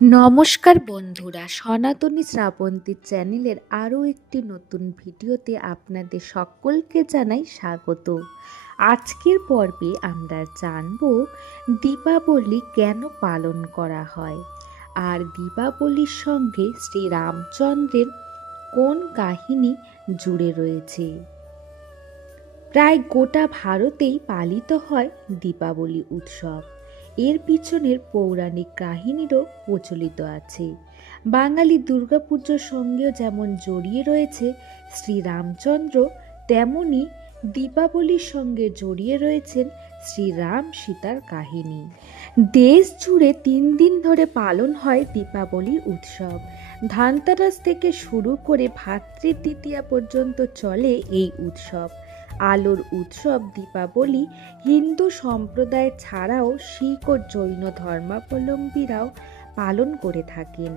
নমস্কার বন্ধুরা, সনাতনী শ্রাবন্তী চ্যানেলের আরও একটি নতুন ভিডিওতে আপনাদের সকলকে জানাই স্বাগত। আজকের পর্বে আমরা জানব দীপাবলি কেন পালন করা হয় আর দীপাবলির সঙ্গে শ্রীরামচন্দ্রের কোন কাহিনী জুড়ে রয়েছে। প্রায় গোটা ভারতেই পালিত হয় দীপাবলি উৎসব। এর পিছনের পৌরাণিক কাহিনীরও প্রচলিত আছে। বাঙালি দুর্গাপুজোর সঙ্গেও যেমন জড়িয়ে রয়েছে শ্রীরামচন্দ্র, তেমনি দীপাবলির সঙ্গে জড়িয়ে রয়েছেন শ্রীরাম সীতার কাহিনী। দেশ জুড়ে 3 দিন ধরে পালন হয় দীপাবলি উৎসব। ধানতেরাস থেকে শুরু করে ভাতৃদ্বিতীয়া পর্যন্ত চলে এই উৎসব। আলোর উৎসব দীপাবলি হিন্দু সম্প্রদায় ছাড়াও শিখ ও জৈন ধর্মাবলম্বীরাও পালন করে থাকেন।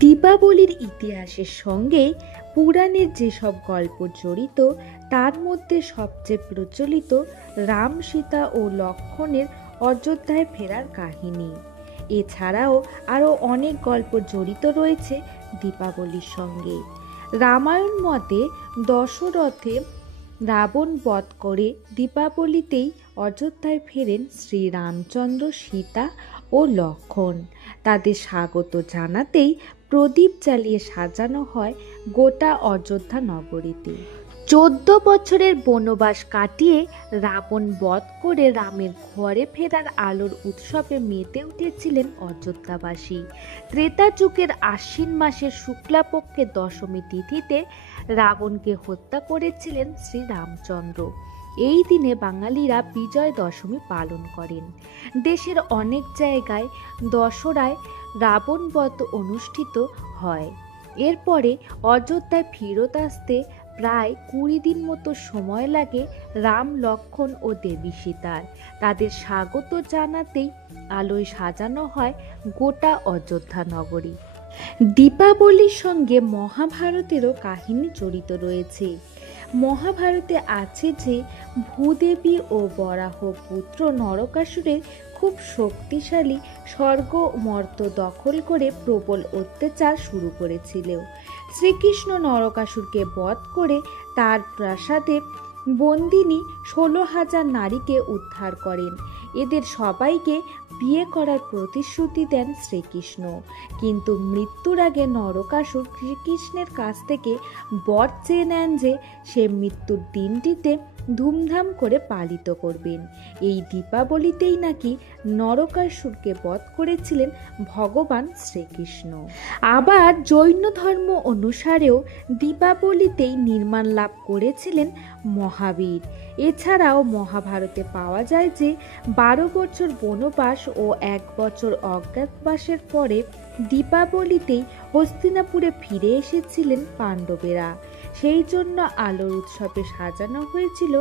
দীপাবলির ইতিহাসের সঙ্গে পুরাণের যেসব গল্প জড়িত, তার মধ্যে সবচেয়ে প্রচলিত রাম, সীতা ও লক্ষ্মণের অযোধ্যায় ফেরার কাহিনী। এছাড়াও আরও অনেক গল্প জড়িত রয়েছে দীপাবলির সঙ্গে। রামায়ণ মতে দশরথে রাবণ বধ করে দীপাবলিতেই অযোধ্যায় ফেরেন শ্রীরামচন্দ্র, সীতা ও লক্ষ্মণ। তাদের স্বাগত জানাতেই প্রদীপ জ্বালিয়ে সাজানো হয় গোটা অযোধ্যা নগরীতে। 14 বছরের বনবাস কাটিয়ে রাবণ বধ করে রামের ঘরে ফেরার আলোর উৎসবে মেতে উঠেছিলেন অযোধ্যাবাসী। ত্রেতা যুগের আশ্বিন মাসের শুক্লাপক্ষের দশমী তিথিতে রাবণকে হত্যা করেছিলেন শ্রীরামচন্দ্র। এই দিনে বাঙালিরা বিজয় দশমী পালন করেন। দেশের অনেক জায়গায় দশরায় রাবণ বধ অনুষ্ঠিত হয়। এরপরে অযোধ্যায় ফিরত আসতে প্রায় 20 দিন মতো সময় লাগে রাম, লক্ষ্মণ ও দেবী সীতার। তাদের স্বাগত জানাতেই আলোয় সাজানো হয় গোটা অযোধ্যা নগরী। দীপাবলির সঙ্গে মহাভারতেরও কাহিনী জড়িত রয়েছে। মহাভারতে আছে যে ভূদেবী ও বরাহ পুত্র নরকাসুরের খুব শক্তিশালী স্বর্গ মর্ত দখল করে প্রবল অত্যাচার শুরু করেছিল। শ্রীকৃষ্ণ নরকাসুরকে বধ করে তার প্রাসাদে বন্দিনী 16,000 নারীকে উদ্ধার করেন। এদের সবাইকে বিয়ে করার প্রতিশ্রুতি দেন শ্রীকৃষ্ণ, কিন্তু মৃত্যুর আগে নরকাসুর শ্রীকৃষ্ণের কাছ থেকে বর চেয়ে নেন যে সে মৃত্যুর দিনটিতে ধুমধাম করে পালিত করবেন। এই দীপাবলিতেই নাকি নরকাসুরকে বধ করেছিলেন ভগবান শ্রীকৃষ্ণ। আবার জৈন ধর্ম অনুসারেও দীপাবলিতেই নির্মাণ লাভ করেছিলেন মহাবীর। এছাড়াও মহাভারতে পাওয়া যায় যে 12 বছর বনবাস ও 1 বছর অজ্ঞাতবাসের পরে দীপাবলিতেই হস্তিনাপুরে ফিরে এসেছিলেন পাণ্ডবেরা। সেই জন্য আলোর উৎসবে সাজানো হয়েছিল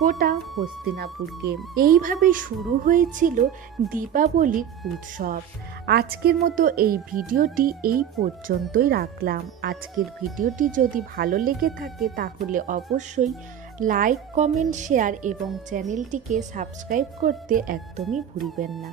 গোটা হস্তিনাপুরকে। এইভাবে শুরু হয়েছিল দীপাবলির উৎসব। আজকের মতো এই ভিডিওটি এই পর্যন্তই রাখলাম। আজকের ভিডিওটি যদি ভালো লেগে থাকে তাহলে অবশ্যই লাইক, কমেন্ট, শেয়ার এবং চ্যানেলটিকে সাবস্ক্রাইব করতে একদমই ভুলবেন না।